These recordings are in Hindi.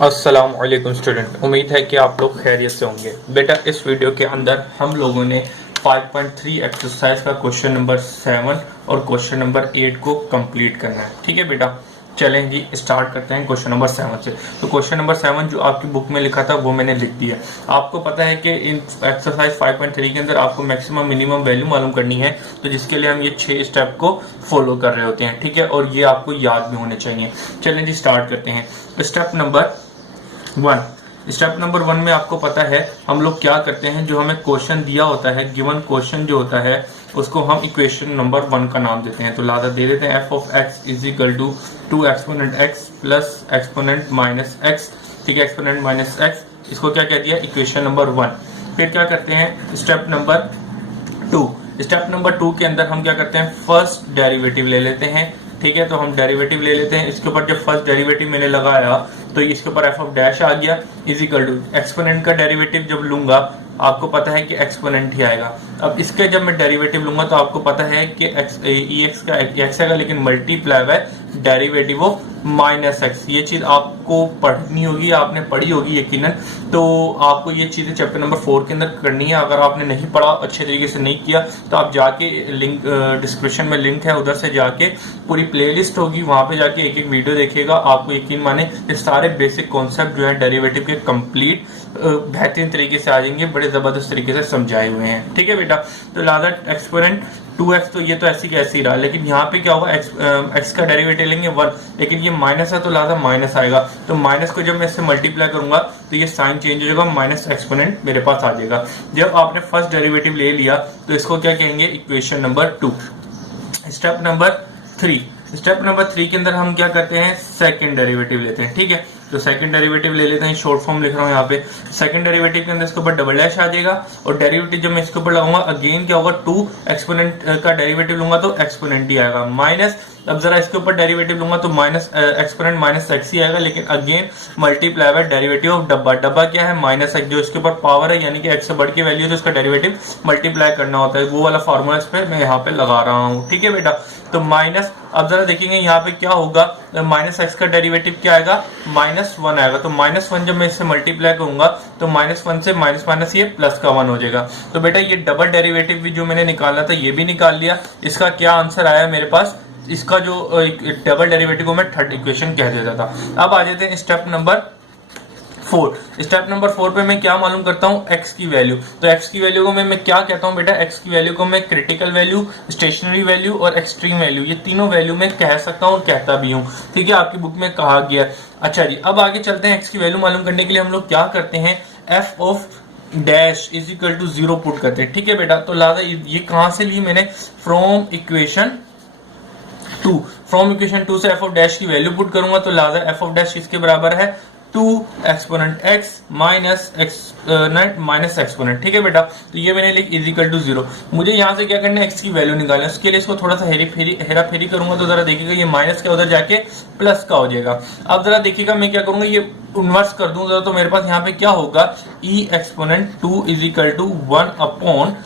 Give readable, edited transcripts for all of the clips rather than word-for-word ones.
अस्सलाम वालेकुम स्टूडेंट, उम्मीद है कि आप लोग खैरियत से होंगे। बेटा इस वीडियो के अंदर हम लोगों ने 5.3 एक्सरसाइज का क्वेश्चन नंबर 7 और क्वेश्चन नंबर 8 को कंप्लीट करना है। ठीक है बेटा, चलें जी स्टार्ट करते हैं क्वेश्चन नंबर 7 से। तो क्वेश्चन नंबर 7 जो आपकी बुक में लिखा था वो मैंने लिख दिया। आपको पता है कि इन एक्सरसाइज 5.3 के अंदर आपको मैक्सिमम मिनिमम वैल्यू मालूम करनी है, तो जिसके लिए हम ये 6 स्टेप को फॉलो कर रहे होते हैं। ठीक है, और ये आपको याद भी होने चाहिए। चलें जी स्टार्ट करते हैं। स्टेप नंबर 1 में आपको पता है हम लोग क्या करते हैं, जो हमें क्वेश्चन दिया होता है, गिवन क्वेश्चन जो होता है उसको हम इक्वेशन नंबर 1 का नाम देते हैं। तो लादा दे देते हैं f of x is equal to 2 exponent x plus exponent minus x. ठीक है, एक्सपोनेंट माइनस एक्स, इसको क्या कह दिया, इक्वेशन नंबर 1। फिर क्या करते हैं, स्टेप नंबर 2 के अंदर हम क्या करते हैं, फर्स्ट डेरिवेटिव ले लेते हैं। ठीक है, तो हम डेरिवेटिव ले लेते हैं। इसके ऊपर जब फर्स्ट डेरिवेटिव मैंने लगाया तो इसके ऊपर एफ ऑफ डैश आ गया इज इक्वल टू एक्सपोनेंट का डेरिवेटिव जब लूंगा आपको पता है कि एक्सपोनेंट ही आएगा। अब इसके जब मैं डेरिवेटिव लूंगा तो आपको पता है कि एक्स का एक्स आएगा, लेकिन multiply by derivative of minus x. ये चीज आपको पढ़नी होगी, आपने पढ़ी होगी यकीनन। तो आपको ये चीजें चैप्टर नंबर 4 के अंदर करनी है। अगर आपने नहीं पढ़ा, अच्छे तरीके से नहीं किया, तो आप जाके लिंक डिस्क्रिप्शन में लिंक है, उधर से जाके पूरी प्लेलिस्ट होगी, वहां पे जाके एक एक वीडियो देखिएगा। आपको यकीन माने ये सारे बेसिक कॉन्सेप्ट जो है डेरिवेटिव के कंप्लीट बेहतरीन तरीके से आ जाएंगे, बड़े जबरदस्त तरीके से समझाए हुए हैं। ठीक है बेटा, तो लादा एक्सपोनेंट 2x, तो ये तो ऐसी कैसे ही रहा, लेकिन यहाँ पे क्या होगा, x का डेरिवेटिव लेंगे 1, लेकिन ये माइनस है तो लादा माइनस आएगा। तो माइनस को जब मैं इससे मल्टीप्लाई करूंगा तो ये साइन चेंज हो जाएगा, माइनस एक्सपोनेंट मेरे पास आ जाएगा। जब आपने फर्स्ट डेरिवेटिव ले लिया तो इसको क्या कहेंगे, इक्वेशन नंबर 2। स्टेप नंबर 3 के अंदर हम क्या करते हैं, सेकंड डेरिवेटिव लेते हैं। ठीक है, तो सेकंड डेरिवेटिव ले लेते हैं, शॉर्ट फॉर्म लिख रहा हूँ यहाँ पे। सेकंड डेरिवेटिव के अंदर इसके ऊपर डबल डैश आ जाएगा, और डेरिवेटिव जब मैं इसके ऊपर लगाऊंगा अगेन क्या होगा, 2 एक्सपोनेंट का डेरिवेटिव लूंगा तो एक्सपोनेंट ही आएगा, माइनस। अब जरा इसके ऊपर डेरिवेटिव लूंगा तो माइनस एक्सपोनेंट माइनस एक्स ही आएगा, लेकिन again multiply by derivative of डब्बा क्या है, माइनस एक्स। जो इसके ऊपर पावर है यानी कि एक्स से बढ़ के वैल्यू है तो इसका डेरिवेटिव मल्टीप्लाई करना होता है, वो वाला फॉर्मूला इस पे मैं यहाँ पे लगा रहा हूँ। ठीक है बेटा, तो माइनस, अब जरा देखेंगे यहाँ पे क्या होगा, माइनस एक्स का डेरिवेटिव क्या आएगा, -1 आएगा। तो -1 जब मैं इससे मल्टीप्लाई करूंगा तो -1 से माइनस माइनस ये प्लस का 1 हो जाएगा। तो बेटा ये डबल डेरिवेटिव भी जो मैंने निकाला था ये भी निकाल लिया। इसका क्या आंसर आया मेरे पास, इसका जो डबल डेरिवेटिव को मैं थर्ड इक्वेशन कह देता था। अब आ जाते हैं स्टेप नंबर 4। स्टेप नंबर 4 पे मैं क्या मालूम करता हूँ, x की वैल्यू। तो x की वैल्यू को मैं क्या कहता हूँ बेटा, x की वैल्यू को मैं क्रिटिकल वैल्यू, स्टेशनरी वैल्यू और एक्सट्रीम वैल्यू, ये तीनों वैल्यू में कह सकता हूँ और कहता भी हूँ। ठीक है, आपकी बुक में कहा गया। अच्छा जी, अब आगे चलते हैं। x की वैल्यू मालूम करने के लिए हम लोग क्या करते हैं, f of dash is equal to 0 put करते हैं। ठीक है बेटा, तो लादा ये कहां से ली मैंने, फ्रॉम इक्वेशन 2 से एफ ऑफ डैश की वैल्यू पुट करूंगा तो लादा एफ ऑफ डैश किसके बराबर है, 2 एक्सपोनेंट एक्स माइनस एक्सपोनेंट। ठीक है बेटा, तो ये मैंने लिख इज इक्वल टू 0। मुझे यहाँ से क्या करना है, एक्स की वैल्यू निकालना है। उसके लिए इसको थोड़ा सा हेरा फेरी करूंगा तो जरा देखिएगा ये माइनस का उधर जाके प्लस का हो जाएगा। अब जरा देखिएगा मैं क्या करूंगा, ये इन्वर्स कर दूं जरा, तो मेरे पास यहाँ पे क्या होगा, e exponent 2 is equal to 1 upon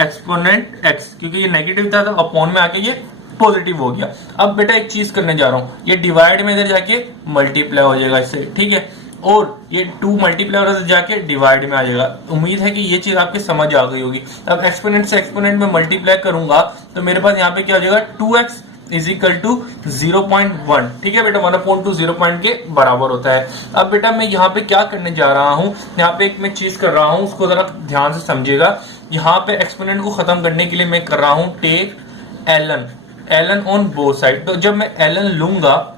exponent x, क्योंकि ये नेगेटिव था तो अपॉन में आके ये पॉजिटिव हो गया। अब बेटा एक चीज करने जा रहा हूं, ये डिवाइड में इधर जाके मल्टीप्लाई हो जाएगा इससे। ठीक है, और ये 2 मल्टीप्लाई और जाके डिवाइड में आ जाएगा। उम्मीद है कि ये चीज आपके समझ आ गई होगी। अब एक्सपोनेंट से एक्सपोनेंट में मल्टीप्लाई करूंगा तो मेरे पास यहाँ पे क्या हो जाएगा, 2x इज इक्वल टू 0.1। ठीक है बेटा, 1/2 0 पॉइंट के बराबर होता है। अब बेटा मैं यहाँ पे क्या करने जा रहा हूँ, यहाँ पे एक मैं चीज कर रहा हूँ, उसको जरा ध्यान से समझिएगा। यहाँ पे एक्सपोनेंट को खत्म करने के लिए मैं कर रहा हूँ take ln on both side. तो जब मैं एलन लूंगा,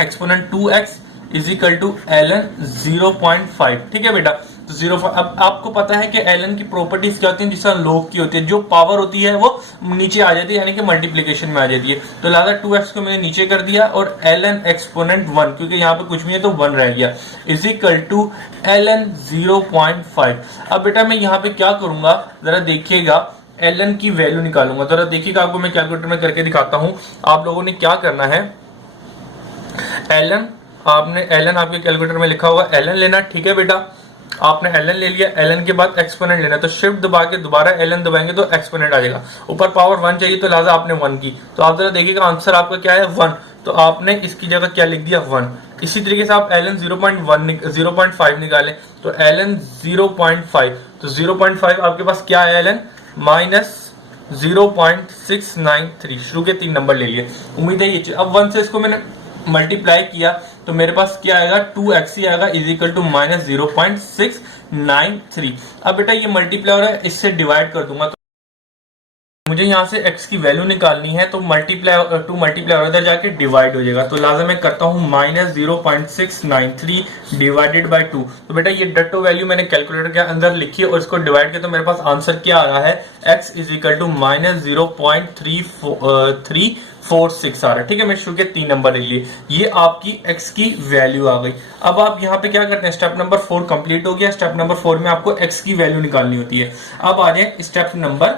exponent 2x is equal to ln 0.5। ठीक है बेटा, तो 0.5। अब आपको पता है कि एलन की प्रॉपर्टीज क्या होती है, जिस तरह लॉग की होती है, जो पावर होती है वो नीचे आ जाती है, यानी कि मल्टीप्लीकेशन में आ जाती है। तो लादा 2x को मैंने नीचे कर दिया और एलन एक्सपोनेंट 1, क्योंकि यहाँ पे कुछ भी है तो 1 रह गया, इज इक्वल टू एलन 0.5। अब बेटा मैं यहाँ पे क्या करूंगा, जरा देखिएगा, एलन की वैल्यू निकालूंगा। जरा देखिएगा, आपको मैं कैलकुलेटर में करके दिखाता हूं। आप लोगों ने क्या करना है, एलन आपके कैलकुलेटर में लिखा होगा एलन लेना। ठीक है बेटा, आपने एलन ले लिया, एलन के बाद एक्सपोनेंट लेना, तो शिफ्ट दबा के दोबारा एलन दबाएंगे तो एक्सपोनेंट आ जाएगा। ऊपर पावर 1 चाहिए तो लिहाजा आपने 1 की, तो आप जरा देखिएगा आंसर आपका क्या है 1। तो आपने इसकी जगह क्या लिख दिया 1। इसी तरीके से आप ln 0.5 निकालें तो ln 0.5, तो 0.5 आपके पास क्या है ln माइनस 0.693, शुरू के 3 नंबर ले लिए। उम्मीद है ये अब 1 से इसको मैंने मल्टीप्लाई किया तो मेरे पास क्या आएगा 2x ही आएगा इज इक्वल टू माइनस 0.693। अब बेटा ये मल्टीप्लाई हो रहा है, इससे डिवाइड कर दूंगा तो मुझे यहाँ से x की वैल्यू निकालनी है, तो मल्टीप्लाई टू मल्टीप्लाई और इधर जाके डिवाइड हो जाएगा, तो लाजम मैं करता हूँ माइनस 0.693 डिवाइडेड बाय 2। तो बेटा ये डट्टो वैल्यू मैंने कैलकुलेटर के अंदर लिखी और इसको डिवाइड किया तो मेरे पास आंसर क्या आ रहा है x is equal to minus 0.346 आ रहा है। ठीक है, मैं शुरू के 3 नंबर ले लिए, ये आपकी x की वैल्यू आ गई। अब आप यहाँ पे क्या करते हैं, स्टेप नंबर 4 कंप्लीट हो गया। स्टेप नंबर 4 में आपको x की वैल्यू निकालनी होती है। अब आ जाए स्टेप नंबर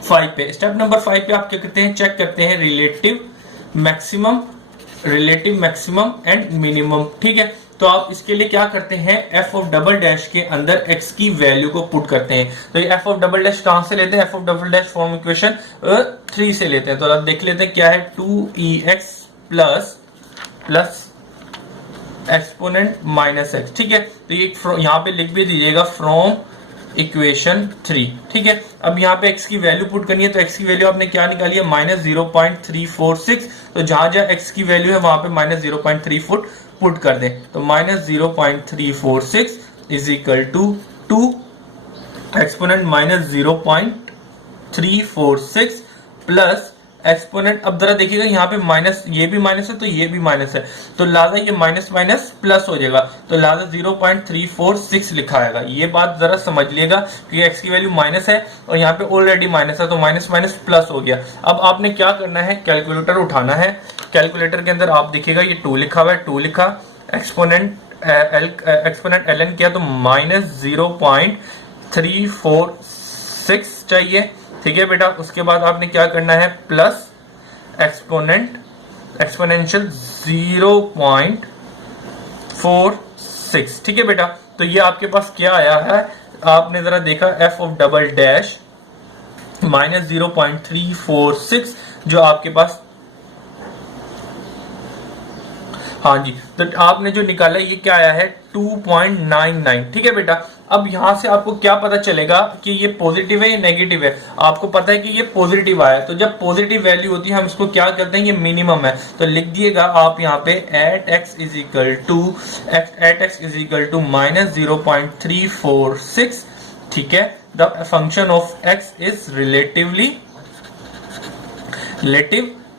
5 पे। स्टेप नंबर 5 पे आप क्या करते हैं, चेक करते हैं रिलेटिव मैक्सिमम एंड मिनिमम। ठीक है, तो आप इसके लिए क्या करते हैं, एफ ऑफ डबल डैश के अंदर x की वैल्यू को पुट करते हैं। तो ये एफ ऑफ डबल डैश कहां से लेते हैं, f of double dash form equation 3 से लेते हैं। तो आप देख लेते हैं क्या है 2ex plus exponent minus x. ठीक है, तो ये यहां पे लिख भी दीजिएगा फ्रॉम इक्वेशन 3। ठीक है, अब यहाँ पे x की वैल्यू पुट करनी है, तो x की वैल्यू आपने क्या निकाली है माइनस 0.346। तो जहां जहां x की वैल्यू है वहां पे माइनस 0.3 पुट कर दें, तो minus 0.346 is equal to 2 exponent minus 0.346 plus exponent. अब जरा देखिएगा यहाँ पे माइनस, ये भी माइनस है तो ये भी माइनस है, तो लाजा ये माइनस माइनस प्लस हो जाएगा, तो लाजा 0.346 लिखा आएगा। ये बात जरा समझ लिएगा कि x की वैल्यू माइनस है और यहाँ पे ऑलरेडी माइनस है, तो माइनस माइनस प्लस हो गया। अब आपने क्या करना है, कैलकुलेटर उठाना है। कैलकुलेटर के अंदर आप देखिएगा ये 2 लिखा हुआ है, 2 लिखा, एक्सपोनेंट ln किया तो माइनस 0.346 चाहिए। ठीक है बेटा, उसके बाद आपने क्या करना है प्लस एक्सपोनेंशियल 0.46। ठीक है बेटा, तो ये आपके पास क्या आया है, आपने जरा देखा F of double dash minus 0.346 जो आपके पास, हाँ जी, तो आपने जो निकाला ये क्या आया है 2.99। ठीक है बेटा, अब यहां से आपको क्या पता चलेगा कि ये पॉजिटिव है या नेगेटिव है। आपको पता है कि ये पॉजिटिव आया है, तो जब पॉजिटिव वैल्यू होती है हम इसको क्या करते हैं, ये मिनिमम है, तो लिख दिएगा आप यहाँ पे at x is equal to minus 0.346। ठीक है, the function of x is relative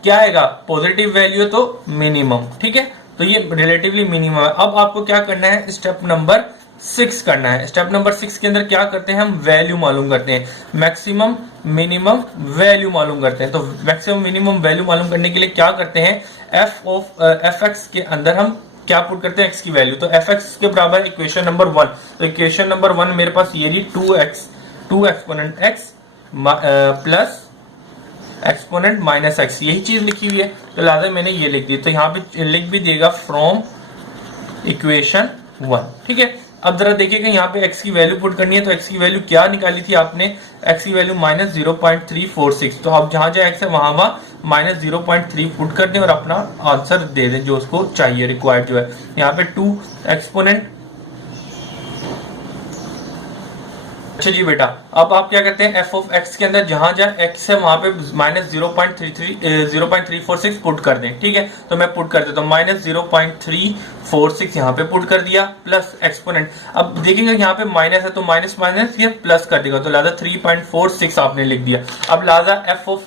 क्या आएगा, पॉजिटिव वैल्यू तो मिनिमम। ठीक है, तो ये रिलेटिवली मिनिमम है। अब आपको क्या करना है, स्टेप नंबर 6 करना है। स्टेप नंबर 6 के अंदर क्या करते हैं, हम वैल्यू मालूम करते हैं, मैक्सिमम मिनिमम वैल्यू मालूम करते हैं। तो मैक्सिमम मिनिमम वैल्यू मालूम करने के लिए क्या करते हैं, एफ एक्स के अंदर हम क्या पुट करते हैं, एक्स की वैल्यू, तो एफ एक्स के बराबर इक्वेशन नंबर 1। तो इक्वेशन नंबर 1 मेरे पास ये रही 2 exponent x plus exponent minus x, यही चीज लिखी हुई है, तो लाजा मैंने ये लिख दी। तो यहाँ पे लिख भी देगा फ्रॉम इक्वेशन 1। ठीक है, अब जरा देखिएगा यहाँ पे x की वैल्यू पुट करनी है, तो x की वैल्यू क्या निकाली थी आपने, x की वैल्यू माइनस 0.346। तो आप जहां जहां x है वहां माइनस 0.3 पुट कर दें और अपना आंसर दे दें जो उसको चाहिए, रिक्वायर्ड जो है। यहाँ पे 2 एक्सपोनेंट। अच्छा जी बेटा, अब आप क्या करते हैं, एफ ऑफ एक्स के अंदर जहां जहां एक्स है वहां पे माइनस 0.346 पुट कर दें। ठीक है, तो मैं पुट कर देता हूं, माइनस 0.346 यहाँ पे पुट कर दिया प्लस एक्सपोनेंट। अब देखिएगा यहाँ पे माइनस है तो माइनस माइनस ये प्लस कर देगा, तो लाजा 3.46 आपने लिख दिया। अब लाजा एफ ऑफ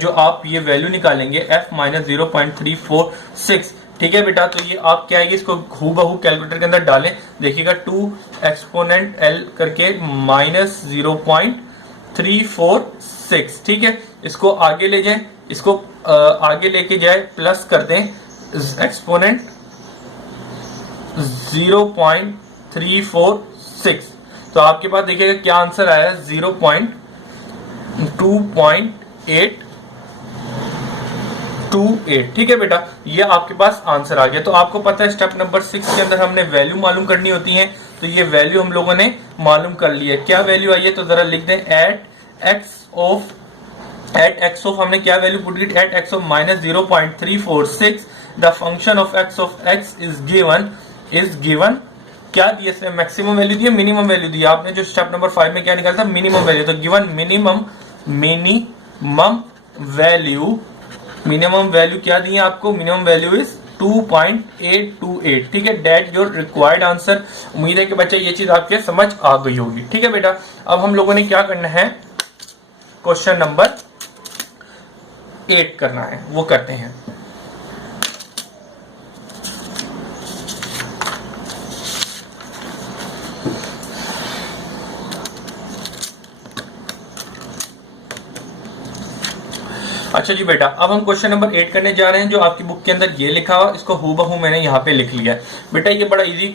जो आप ये वैल्यू निकालेंगे एफ माइनस 0.346। ठीक है बेटा, तो ये आप क्या आएगी, इसको हूबहू कैलकुलेटर के अंदर डालें, देखिएगा 2 एक्सपोनेंट एल करके माइनस 0.346। ठीक है, इसको आगे ले जाएं, इसको आगे लेके जाए प्लस कर दें एक्सपोनेंट 0.346। तो आपके पास देखिएगा क्या आंसर आया 0.2.828। ठीक है बेटा, ये आपके पास आंसर आ गया। तो आपको पता है स्टेप नंबर 6 के अंदर हमने वैल्यू मालूम करनी होती है, तो ये वैल्यू हम लोगों ने मालूम कर ली है। क्या वैल्यू आई है, तो जरा लिख दें at x of at x of हमने क्या वैल्यू पुट की, at x of -0.346 the function of x is given क्या दिया इसने, मैक्सिमम वैल्यू दिया, मिनिमम वैल्यू दिया। आपने जो स्टेप नंबर 5 में क्या निकाला था, मिनिमम वैल्यू, तो गिवन मिनिमम वैल्यू क्या दी है आपको, मिनिमम वैल्यू इज 2.828, ठीक है, डेट योर रिक्वायर्ड आंसर। उम्मीद है कि बच्चा ये चीज आपके समझ आ गई होगी, ठीक है बेटा। अब हम लोगों ने क्या करना है, क्वेश्चन नंबर 8 करना है, वो करते हैं। अच्छा जी बेटा, अब हम क्वेश्चन नंबर 8 करने जा रहे हैं। जो आपकी बुक के अंदर ये लिखा हुआ, इसको हूबहू मैंने यहाँ पे लिख लिया है बेटा। ये बड़ा इजी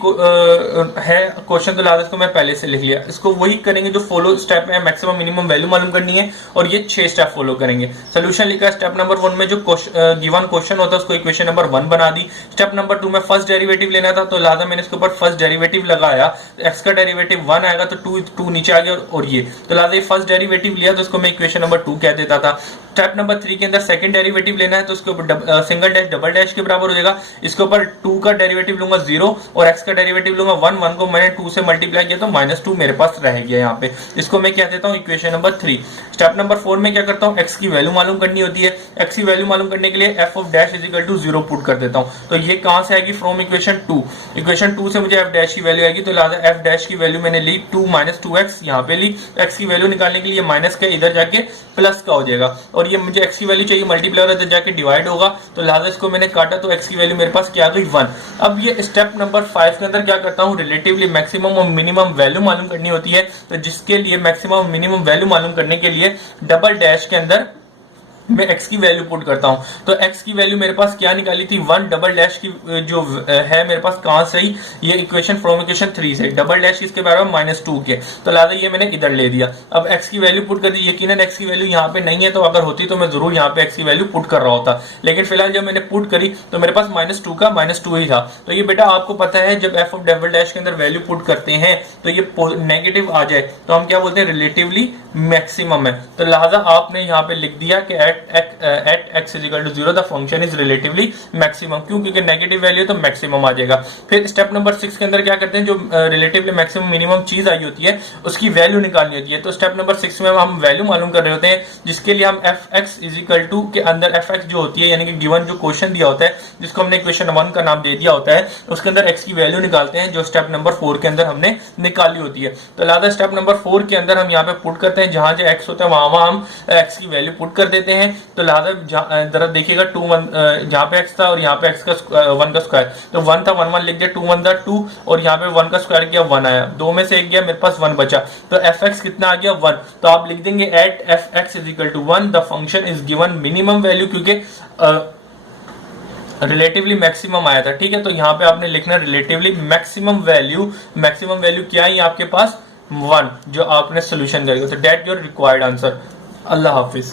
है क्वेश्चन, तो लाजत को मैं पहले से लिख लिया। इसको वही करेंगे जो फॉलो स्टेप है, मैक्सिमम मिनिमम वैल्यू मालूम करनी है, और ये 6 स्टेप फॉलो करेंगे। सोल्यूशन लिखा है स्टेप नंबर 1 में, जो गिवन क्वेश्चन होता है उसको इक्वेशन नंबर 1 बना दी। स्टेप नंबर 2 में फर्स्ट डेरिवेटिव लेना था, तो लाजा मैंने इसके ऊपर फर्स्ट डेरिवेटिव लगाया, एक्स का डेरिवेटिव 1 आएगा तो 2 नीचे आ गया, और ये तो लाजा ये फर्स्ट डेरिवेटिव लिया, तो इसको मैं इक्वेशन नंबर 2 कह देता था। स्टेप नंबर 3 के अंदर सेकंड डेरिवेटिव लेना है, तो उसके ऊपर सिंगल डैश डबल डैश के बराबर हो जाएगा। इसके ऊपर 2 का डेरिवेटिव लूंगा 0 और x का डेरिवेटिव लूंगा 1 को मैंने 2 से मल्टीप्लाई किया तो -2 मेरे पास रह गया यहाँ पे। इसको मैं क्या देता हूँ, इक्वेशन नंबर 3। स्टेप नंबर 4 में क्या करता हूँ, x की वैल्यू मालूम करनी होती है। x की वैल्यू मालूम करने के लिए f of dash is equal to 0 put कर देता हूँ। तो ये कहां से आएगी, फ्रॉम इक्वेशन 2। इक्वेशन 2 से मुझे f डैश की वैल्यू आएगी, तो लिहाजा f डैश की वैल्यू मैंने ली 2 - 2x यहाँ पे ली। x की वैल्यू निकालने के लिए माइनस का इधर जाके प्लस का हो जाएगा, और ये मुझे x की वैल्यू चाहिए मल्टीप्लाई और जाके डिवाइड होगा, तो लिहाजा इसको मैंने काटा तो x की वैल्यू मेरे पास क्या आ गई 1। अब ये स्टेप नंबर 5 के अंदर क्या करता हूं, रिलेटिवली मैक्सिमम और मिनिमम वैल्यू मालूम करनी होती है। तो जिसके लिए मैक्सिमम मिनिमम वैल्यू मालूम करने के लिए डबल डैश के अंदर मैं x की वैल्यू पुट करता हूं। तो x की वैल्यू मेरे पास क्या निकाली थी 1, डबल डैश की जो है मेरे पास कहां से आई, ये इक्वेशन फ्रॉम इक्वेशन 3 से, डबल डैश किसके बराबर -2 के, तो लिहाजा ये मैंने इधर ले दिया। अब x की वैल्यू पुट कर दी, यकीनन x की वैल्यू यहाँ पे नहीं है, तो अगर होती तो मैं जरूर यहाँ पे x की वैल्यू पुट कर रहा होता, लेकिन फिलहाल जब मैंने पुट करी तो मेरे पास -2 का -2 ही था। तो ये बेटा आपको पता है जब f ऑफ डबल डैश के अंदर वैल्यू पुट करते हैं तो ये नेगेटिव आ जाए तो हम क्या बोलते हैं, रिलेटिवली मैक्सिमम है। तो लिहाजा आपने यहाँ पे लिख दिया कि at x is equal to 0 the function is relatively maximum, क्यों, क्योंकि नेगेटिव वैल्यू तो मैक्सिमम आ जाएगा। फिर स्टेप नंबर 6 के अंदर क्या करते हैं, जो रिलेटिवली मैक्सिमम मिनिमम चीज आई होती है उसकी वैल्यू निकालनी होती है। तो स्टेप नंबर 6 में हम वैल्यू मालूम कर रहे होते हैं, जिसके लिए हम fx इज इक्वल टू के अंदर fx जो होती है, यानी कि गिवन जो क्वेश्चन दिया होता है जिसको हमने क्वेश्चन 1 का नाम दे दिया होता है, उसके अंदर x की वैल्यू निकालते हैं, जो स्टेप नंबर 4 के अंदर हमने निकाली होती है। तो लिहाजा स्टेप नंबर 4 के अंदर हम यहाँ पे पुट करते हैं, जहां जो x होता है वहां हम x की वैल्यू पुट कर देते हैं। तो लिहाजा जरा देखिएगा 2 1 जहां पे x था और यहाँ पे x का 1 का स्क्वायर, तो 1 था 1 1 लिख दिया, 2 1 था 2 और यहाँ पे 1 का स्क्वायर किया 1 आया, 2 में से 1 गया, मेरे पास 1 बचा, तो fx कितना आ गया 1। तो आप लिख देंगे at fx is equal to 1 the function is given minimum value, क्योंकि रिलेटिवली मैक्सिमम आया था, ठीक है। तो यहाँ पे आपने लिखना रिलेटिवली मैक्सिमम वैल्यू क्या है आपके पास 1, जो आपने सोल्यूशन करेगा। तो डेट योर रिक्वायर्ड आंसर। अल्लाह हाफिज।